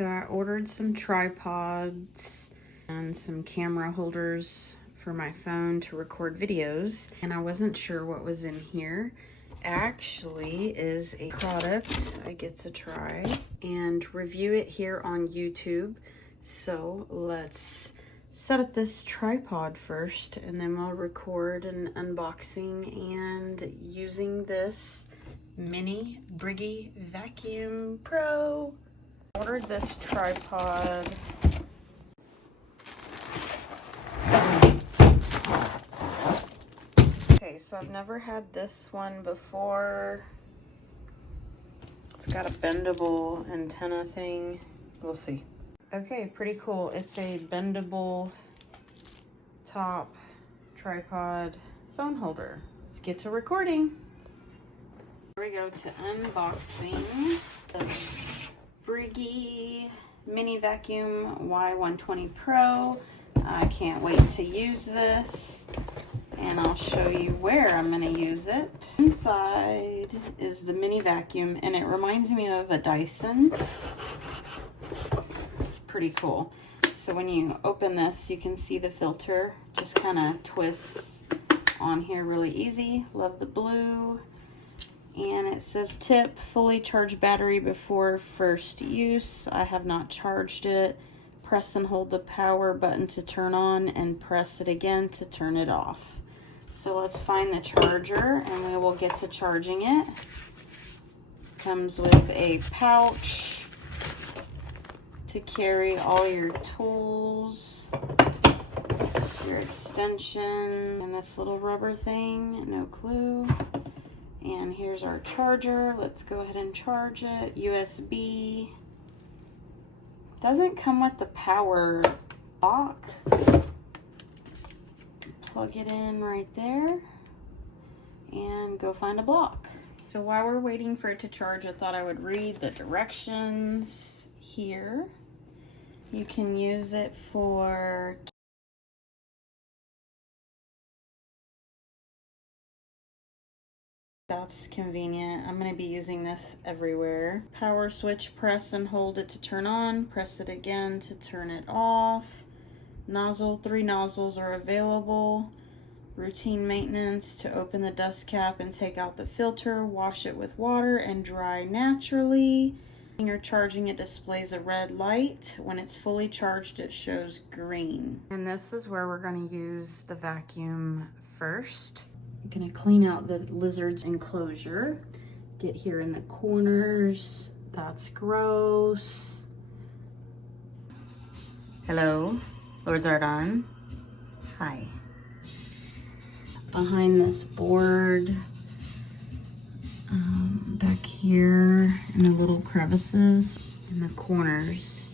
So I ordered some tripods and some camera holders for my phone to record videos, and I wasn't sure what was in here. Actually is a product I get to try and review it here on YouTube. So let's set up this tripod first, and then we'll record an unboxing and using this mini Brigii Vacuum Pro. Ordered this tripod. Okay, so I've never had this one before. It's got a bendable antenna thing. We'll see. Okay, pretty cool. It's a bendable top tripod phone holder. Let's get to recording. Here we go to unboxing the Brigii Mini Vacuum Y120 Pro. I can't wait to use this, and I'll show you where I'm going to use it. Inside is the mini vacuum, and it reminds me of a Dyson. It's pretty cool. So when you open this, you can see the filter just kind of twists on here really easy. Love the blue. And it says tip, fully charged battery before first use. I have not charged it. Press and hold the power button to turn on and press it again to turn it off. So let's find the charger and we will get to charging it. Comes with a pouch to carry all your tools, your extension, and this little rubber thing, no clue. And here's our charger. Let's go ahead and charge it. USB. Doesn't come with the power block. Plug it in right there and go find a block. So while we're waiting for it to charge, I thought I would read the directions here. You can use it for that's convenient. I'm going to be using this everywhere. Power switch, press and hold it to turn on. Press it again to turn it off. Nozzle, 3 nozzles are available. Routine maintenance to open the dust cap and take out the filter. Wash it with water and dry naturally. When you're charging, it displays a red light. When it's fully charged, it shows green. And this is where we're going to use the vacuum first. I'm gonna clean out the lizard's enclosure. Get here in the corners. That's gross. Hello, Lord Zardon. Hi. Behind this board, back here in the little crevices in the corners,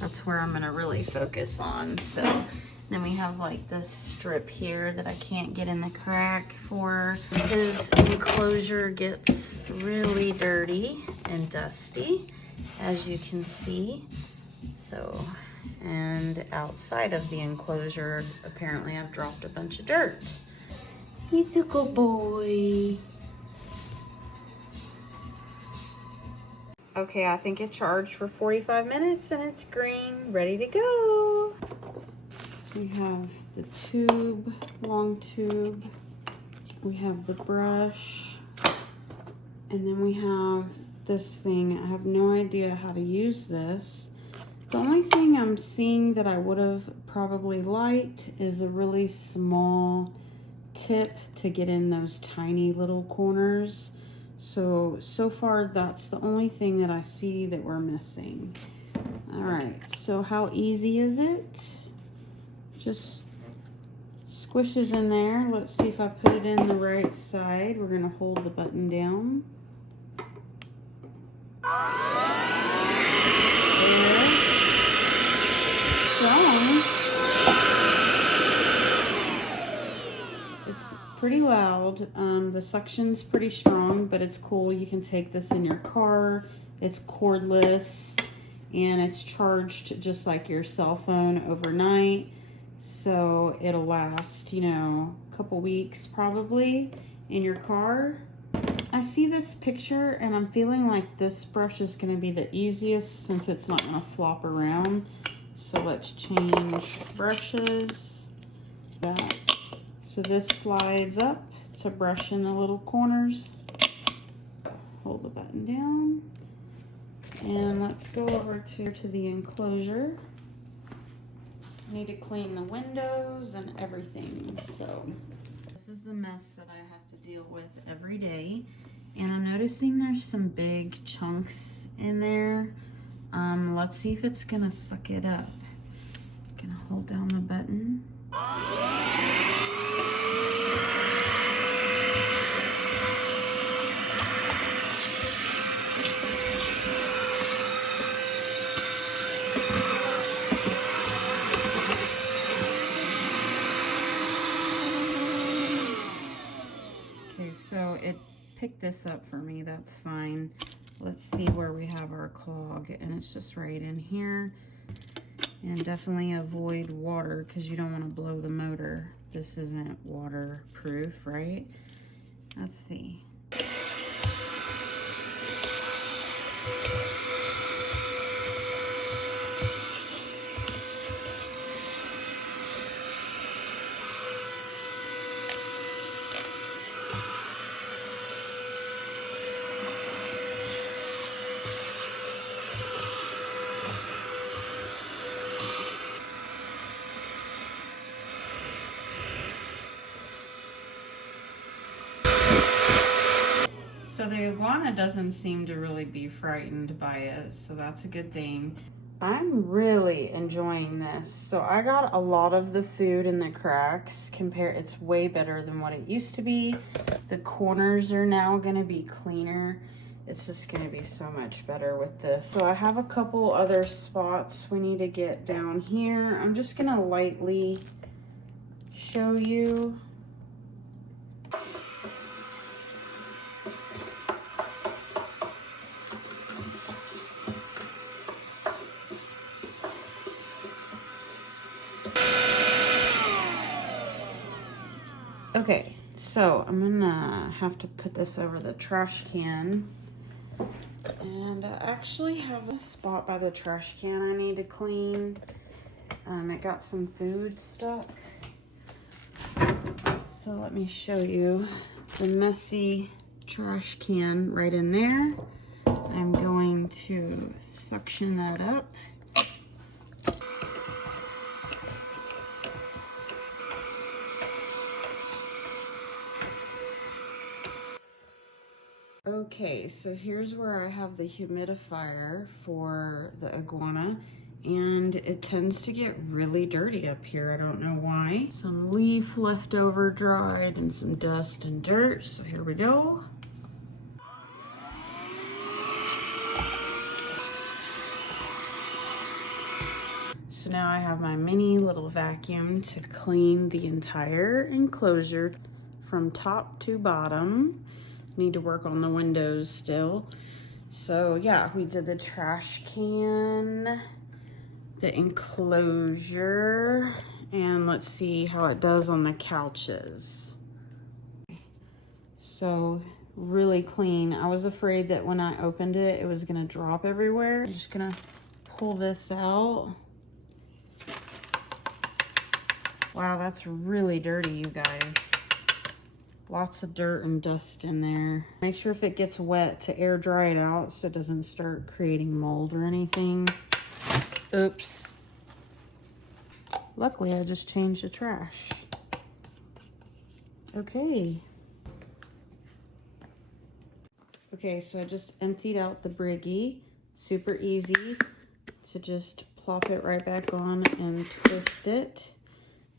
that's where I'm gonna really focus on. So then we have like this strip here that I can't get in the crack for. His enclosure gets really dirty and dusty, as you can see. So, and outside of the enclosure, apparently I've dropped a bunch of dirt. He's a good boy. Okay, I think it charged for 45 minutes and it's green, ready to go. We have the tube, long tube. We have the brush. And then we have this thing. I have no idea how to use this. The only thing I'm seeing that I would have probably liked is a really small tip to get in those tiny little corners. So far that's the only thing that I see that we're missing. All right, so how easy is it? Just squishes in there. Let's see if I put it in the right side. We're gonna hold the button down. There. It's pretty loud. The suction's pretty strong, but it's cool. You can take this in your car. It's cordless and it's charged just like your cell phone overnight. So it'll last, you know, a couple weeks probably in your car. I see this picture and I'm feeling like this brush is going to be the easiest since it's not going to flop around. So let's change brushes. That. So this slides up to brush in the little corners. Hold the button down. And let's go over to the enclosure. Need to clean the windows and everything. So this is the mess that I have to deal with every day. And I'm noticing there's some big chunks in there. Let's see if it's gonna suck it up. Gonna hold down the button. Okay, so it picked this up for me, that's fine. Let's see where we have our clog, and it's just right in here. And definitely avoid water because you don't want to blow the motor. This isn't waterproof, right? Let's see. So the iguana doesn't seem to really be frightened by it, so that's a good thing. I'm really enjoying this. So I got a lot of the food in the cracks. It's way better than what it used to be. The corners are now gonna be cleaner. It's just gonna be so much better with this. So I have a couple other spots we need to get down here. I'm just gonna lightly show you. Okay, so I'm gonna have to put this over the trash can. And I actually have a spot by the trash can I need to clean. It got some food stuck. So let me show you the messy trash can right in there. I'm going to suction that up. Okay, so here's where I have the humidifier for the iguana, and it tends to get really dirty up here. I don't know why. Some leaf left over dried and some dust and dirt, so here we go. So now I have my mini little vacuum to clean the entire enclosure from top to bottom. Need to work on the windows still. So yeah, we did the trash can, the enclosure, and let's see how it does on the couches. So really clean. I was afraid that when I opened it, it was gonna drop everywhere. I'm just gonna pull this out. Wow, that's really dirty, you guys. Lots of dirt and dust in there. Make sure if it gets wet to air dry it out so it doesn't start creating mold or anything. Oops. Luckily, I just changed the trash. Okay. Okay, so I just emptied out the Brigii. Super easy to just plop it right back on and twist it.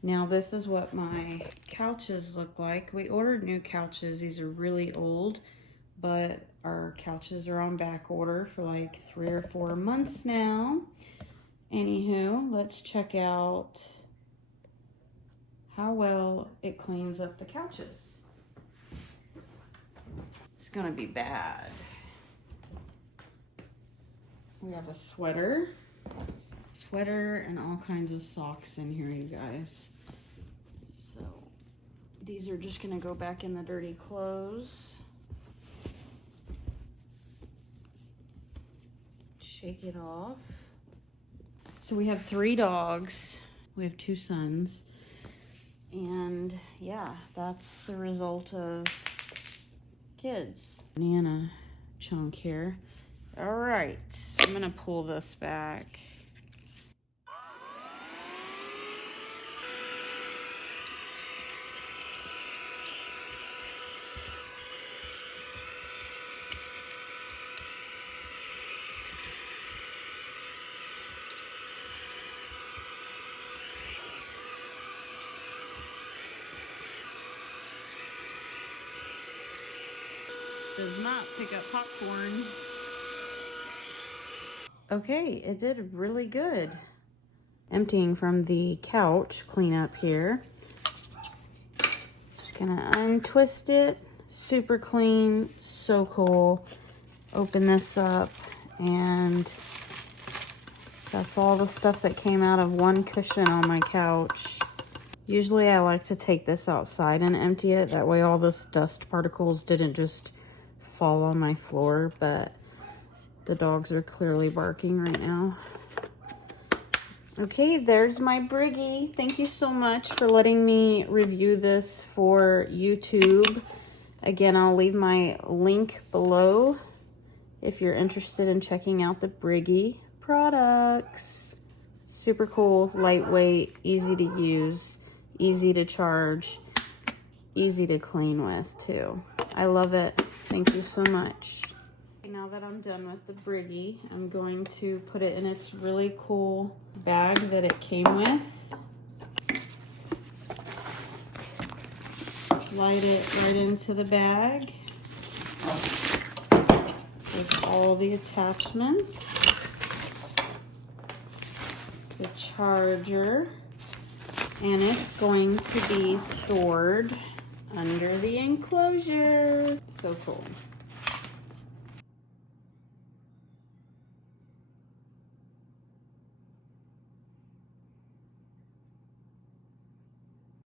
Now this is what my couches look like. We ordered new couches. These are really old, but our couches are on back order for like 3 or 4 months now. Anywho, let's check out how well it cleans up the couches. It's gonna be bad. We have a sweater and all kinds of socks in here, you guys. So these are just gonna go back in the dirty clothes. shake it off. So we have 3 dogs. We have 2 sons. And yeah, that's the result of kids. Banana chunk here. All right, I'm gonna pull this back. Does not pick up popcorn. Okay, it did really good. Emptying from the couch cleanup here. Just gonna untwist it. Super clean, so cool. Open this up, and that's all the stuff that came out of one cushion on my couch. Usually I like to take this outside and empty it. That way all this dust particles didn't just fall on my floor, but the dogs are clearly barking right now. Okay, there's my Brigii. Thank you so much for letting me review this for YouTube. Again, I'll leave my link below if you're interested in checking out the Brigii products. Super cool, lightweight, easy to use, easy to charge, easy to clean with too. I love it. Thank you so much. Now that I'm done with the Brigii, I'm going to put it in its really cool bag that it came with. Slide it right into the bag with all the attachments. The charger, and it's going to be stored under the enclosure. So cool.